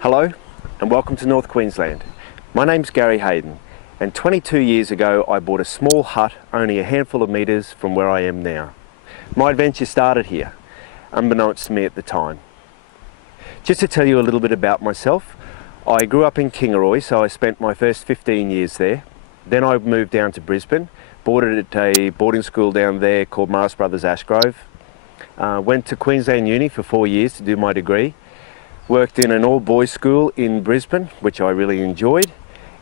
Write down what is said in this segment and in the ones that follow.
Hello and welcome to North Queensland. My name's Gary Hayden, and 22 years ago I bought a small hut only a handful of metres from where I am now. My adventure started here, unbeknownst to me at the time. Just to tell you a little bit about myself, I grew up in Kingaroy, so I spent my first 15 years there. Then I moved down to Brisbane, boarded at a boarding school down there called Marist Brothers Ashgrove. Went to Queensland Uni for 4 years to do my degree. Worked in an all-boys school in Brisbane, which I really enjoyed,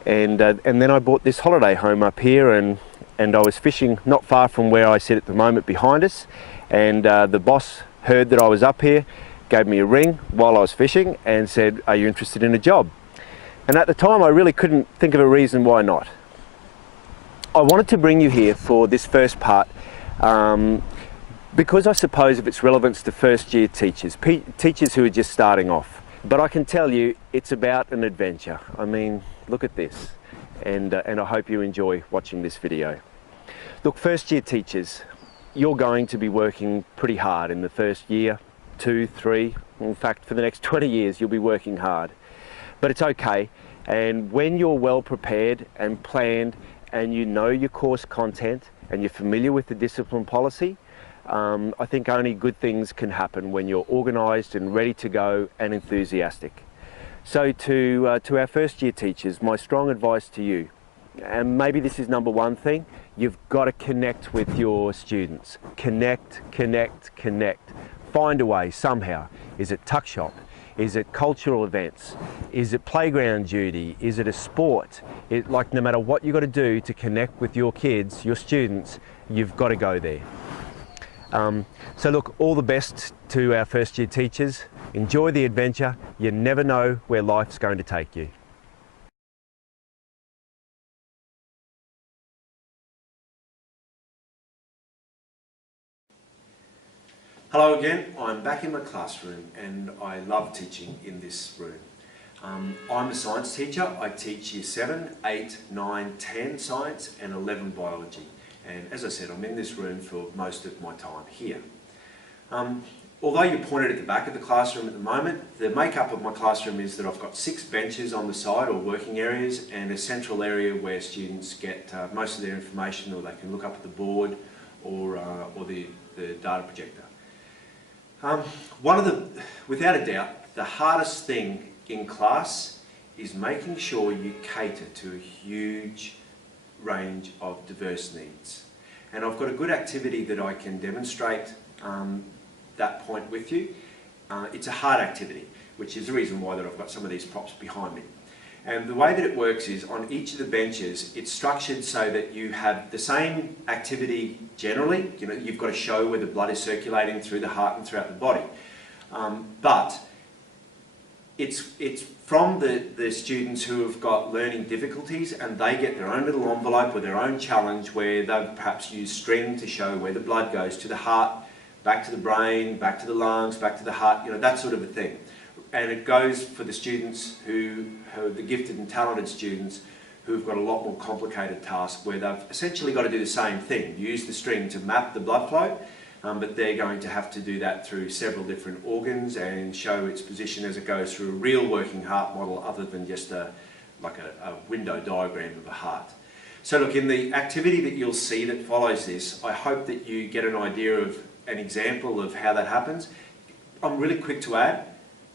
and then I bought this holiday home up here, and I was fishing not far from where I sit at the moment behind us, and the boss heard that I was up here, gave me a ring while I was fishing and said, "Are you interested in a job?" And at the time I really couldn't think of a reason why not. I wanted to bring you here for this first part because I suppose of its relevance to first year teachers, teachers who are just starting off. But I can tell you it's about an adventure. I mean, look at this, and I hope you enjoy watching this video. Look, first year teachers, you're going to be working pretty hard in the first year, 2, 3, in fact for the next 20 years you'll be working hard. But it's okay, and when you're well prepared and planned and you know your course content and you're familiar with the discipline policy, I think only good things can happen when you're organised and ready to go and enthusiastic. So to our first year teachers, my strong advice to you, and maybe this is number one thing, you've got to connect with your students. Connect, connect, connect. Find a way somehow. Is it tuck shop? Is it cultural events? Is it playground duty? Is it a sport? Like no matter what you've got to do to connect with your kids, your students, you've got to go there. So look, all the best to our first year teachers. Enjoy the adventure. You never know where life's going to take you. Hello again, I'm back in my classroom and I love teaching in this room. I'm a science teacher. I teach year 7, 8, 9, 10 science and 11 biology. And as I said, I'm in this room for most of my time here. Although you're pointed at the back of the classroom at the moment, the makeup of my classroom is that I've got 6 benches on the side, or working areas, and a central area where students get most of their information, or they can look up at the board or the data projector. Without a doubt, the hardest thing in class is making sure you cater to a huge range of diverse needs. And I've got a good activity that I can demonstrate that point with you. It's a hard activity, which is the reason why that I've got some of these props behind me. And the way that it works is on each of the benches, it's structured so that you have the same activity generally. You know, you've got to show where the blood is circulating through the heart and throughout the body. But it's from the students who have got learning difficulties, and they get their own little envelope or their own challenge where they've perhaps used string to show where the blood goes to the heart, back to the brain, back to the lungs, back to the heart, you know, that sort of a thing. And it goes for the students who are the gifted and talented students who've got a lot more complicated tasks where they've essentially got to do the same thing, use the string to map the blood flow, but they're going to have to do that through several different organs and show its position as it goes through a real working heart model other than just like a window diagram of a heart. So look, in the activity that you'll see that follows this, I hope that you get an idea of an example of how that happens. I'm really quick to add,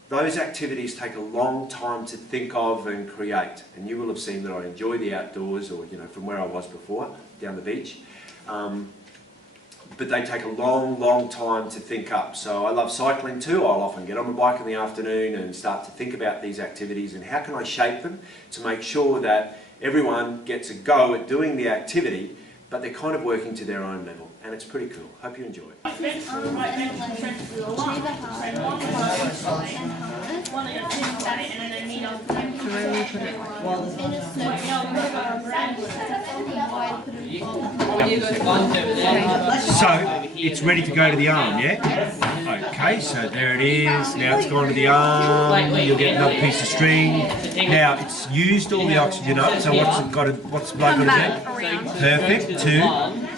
those activities take a long time to think of and create, and you will have seen that I enjoy the outdoors, or you know, from where I was before, down the beach. But they take a long time to think up. So I love cycling too. I'll often get on the bike in the afternoon and start to think about these activities and how can I shape them to make sure that everyone gets a go at doing the activity, but they're kind of working to their own level, and it's pretty cool. Hope you enjoy it. So, it's ready to go to the arm, yeah? Okay, so there it is. Now it's gone to the arm. You'll get another piece of string. Now, it's used all the oxygen up, so what's the blood got to do? Perfect. 2.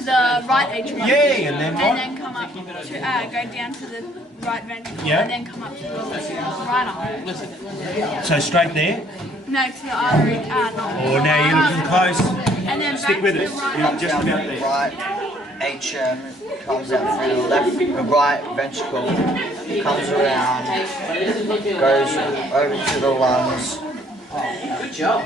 The right atrium. Yeah, and then what? And then come up to go down to the right ventricle, Yeah. and then come up to the right arm. So straight there. No, to the artery. Oh, now you're looking close. And then Stick back with to it. the right. You're just about there. Right atrium comes out through the right ventricle, comes around, goes over to the lungs. Good job.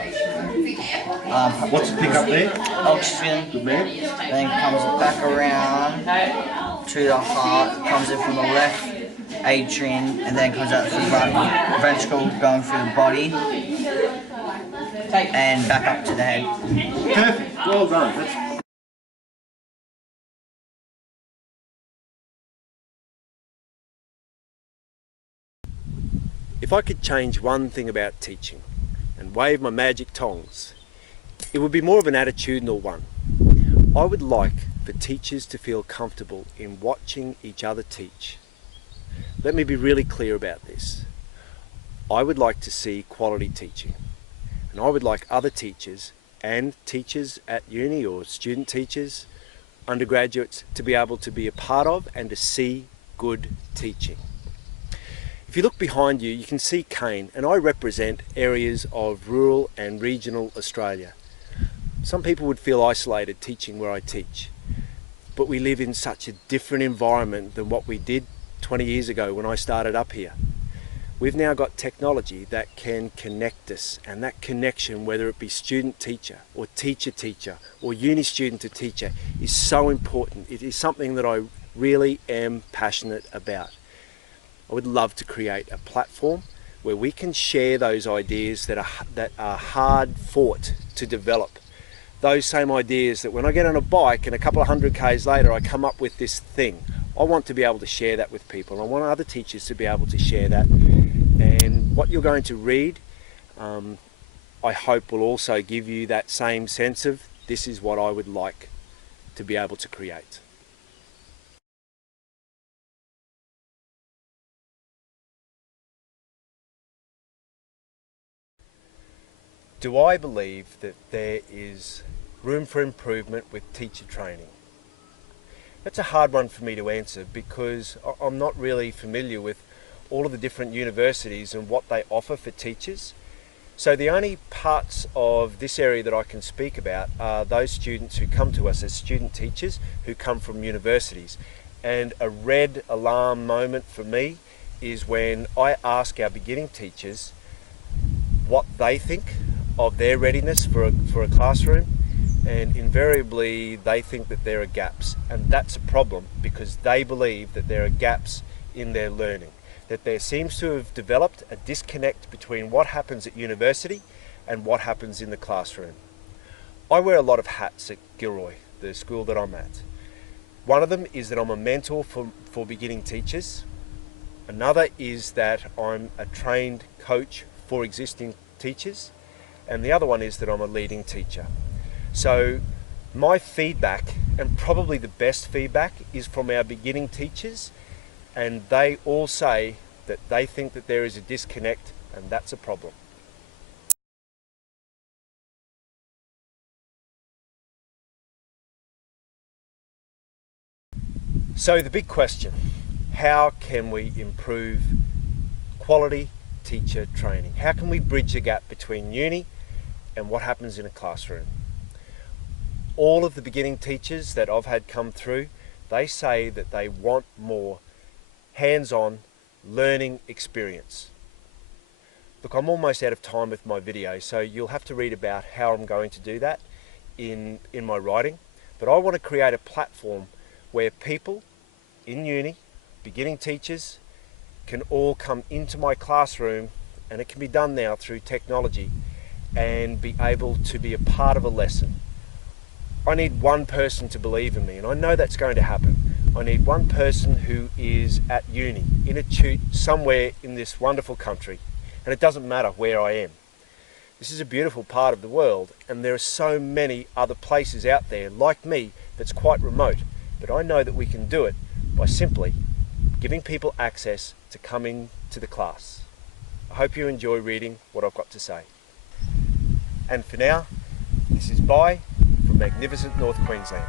What's the pick up there? Oxygen, Good man. then comes back around to the heart, comes in from the left atrium, and then comes out through the right ventricle, going through the body, and back up to the head. Perfect. Well done. That's If I could change one thing about teaching and wave my magic tongs, it would be more of an attitudinal one. I would like for teachers to feel comfortable in watching each other teach. Let me be really clear about this. I would like to see quality teaching, and I would like other teachers and teachers at uni or student teachers, undergraduates, to be able to be a part of and to see good teaching. If you look behind you, you can see Cane, and I represent areas of rural and regional Australia. Some people would feel isolated teaching where I teach, but we live in such a different environment than what we did 20 years ago when I started up here. We've now got technology that can connect us, and that connection, whether it be student-teacher or teacher-teacher or uni student to teacher, is so important. It is something that I really am passionate about. I would love to create a platform where we can share those ideas that are hard fought to develop. Those same ideas that when I get on a bike and a couple of 100 k's later I come up with this thing. I want to be able to share that with people. I want other teachers to be able to share that. And what you're going to read, I hope will also give you that same sense of this is what I would like to be able to create. Do I believe that there is room for improvement with teacher training? That's a hard one for me to answer because I'm not really familiar with all of the different universities and what they offer for teachers. So the only parts of this area that I can speak about are those students who come to us as student teachers who come from universities. And a red alarm moment for me is when I ask our beginning teachers what they think of their readiness for a classroom, and invariably they think that there are gaps, and that's a problem because they believe that there are gaps in their learning, that there seems to have developed a disconnect between what happens at university and what happens in the classroom. I wear a lot of hats at Gilroy, the school that I'm at. One of them is that I'm a mentor for beginning teachers. Another is that I'm a trained coach for existing teachers. And the other one is that I'm a leading teacher. So my feedback, and probably the best feedback, is from our beginning teachers, and they all say that they think that there is a disconnect, and that's a problem. So the big question, how can we improve quality teacher training? How can we bridge the gap between uni and what happens in a classroom? All of the beginning teachers that I've had come through, they say that they want more hands-on learning experience. Look, I'm almost out of time with my video, so you'll have to read about how I'm going to do that in my writing. But I want to create a platform where people in uni, beginning teachers, can all come into my classroom, and it can be done now through technology, and be able to be a part of a lesson. I need one person to believe in me, and I know that's going to happen. I need one person who is at uni, in a tute, somewhere in this wonderful country, and it doesn't matter where I am. This is a beautiful part of the world, and there are so many other places out there, like me, that's quite remote, but I know that we can do it by simply giving people access to coming to the class. I hope you enjoy reading what I've got to say. And for now, this is bye from magnificent North Queensland.